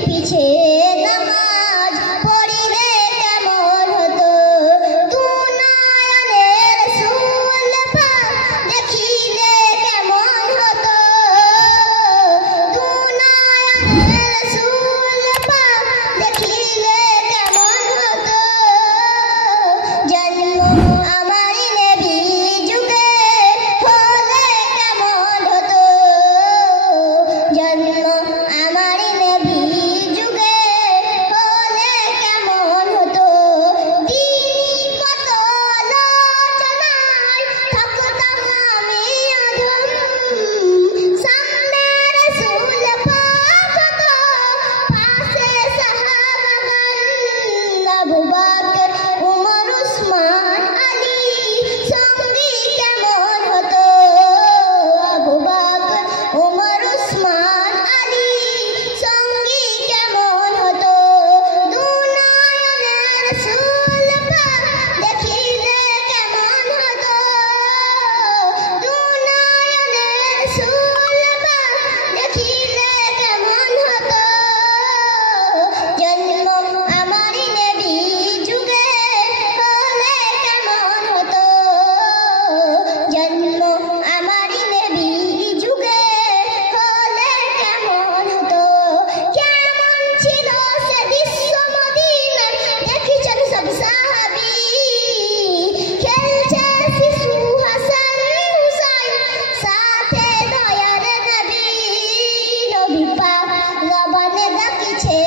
পিছে নামাজ পড়িলে কেমন হতো দু নয়নের রাসূল পাক দেখিলে কেমন হতো দু নয়নের রাসূল পাক দেখিলে কেমন হতো জন্ম আমার নবী যুগে হলে কেমন হতো জন্ম আমার নবী যুগে হলে কেমন হতো দিন কত আলোচনায় থাকতাম আমি অধম সামনে রাসূল পাক হতো পাশে সাহাবাগণ আবু বকর উমর উসমান আলী সঙ্গী কেমন হতো আবু বকর উমর উসমান আলী সঙ্গী কেমন হতো দু নয়নের রাসূল পাক দেখিলে কেমন হতো দু নয়নের রাসূল পাক দেখিলে কেমন হতো জন্ম আমার নবী যুগে হলে কেমন হতো জন্ম আমার নবী যুগে হলে কেমন হতো কেমন ছিল সে দৃশ্য মদিনার দেখেছেন সব সাহাবী খেলছে শিশু হাসান হুসাইন সাথে দয়ার নবী নবী পাক জবানে ডাকিছে